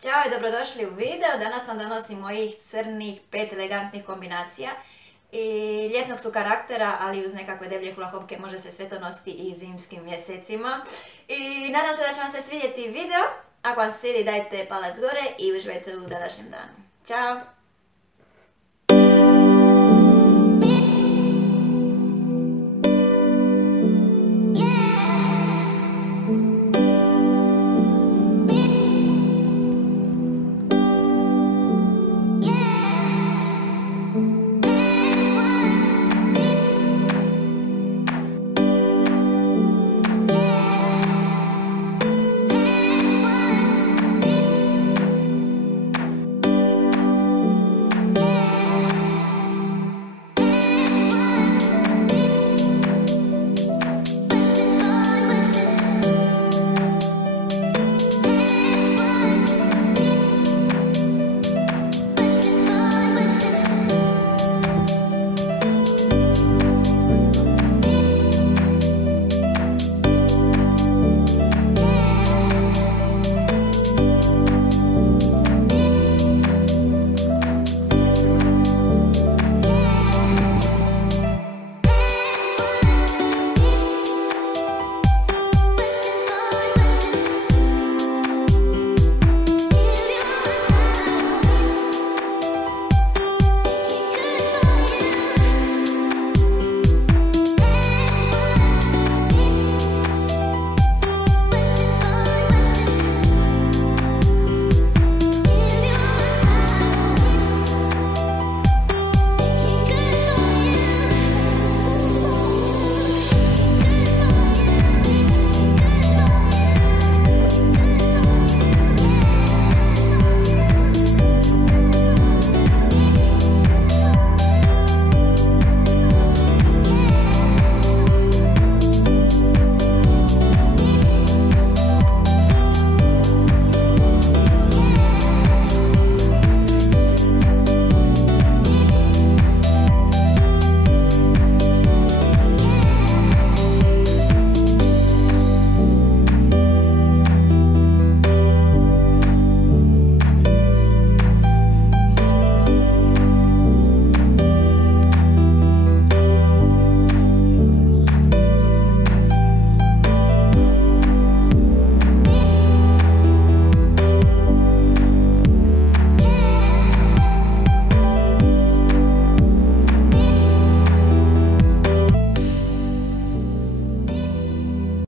Ćao i dobrodošli u video. Danas vam donosim mojih crnih 5 elegantnih kombinacija. I ljetnog su karaktera, ali uz nekakve deblje hulahopke može se sve to nositi i zimskim mjesecima. I nadam se da će vam se svidjeti video. Ako vam se svidi dajte palac gore i uživajte u današnjem danu. Ćao!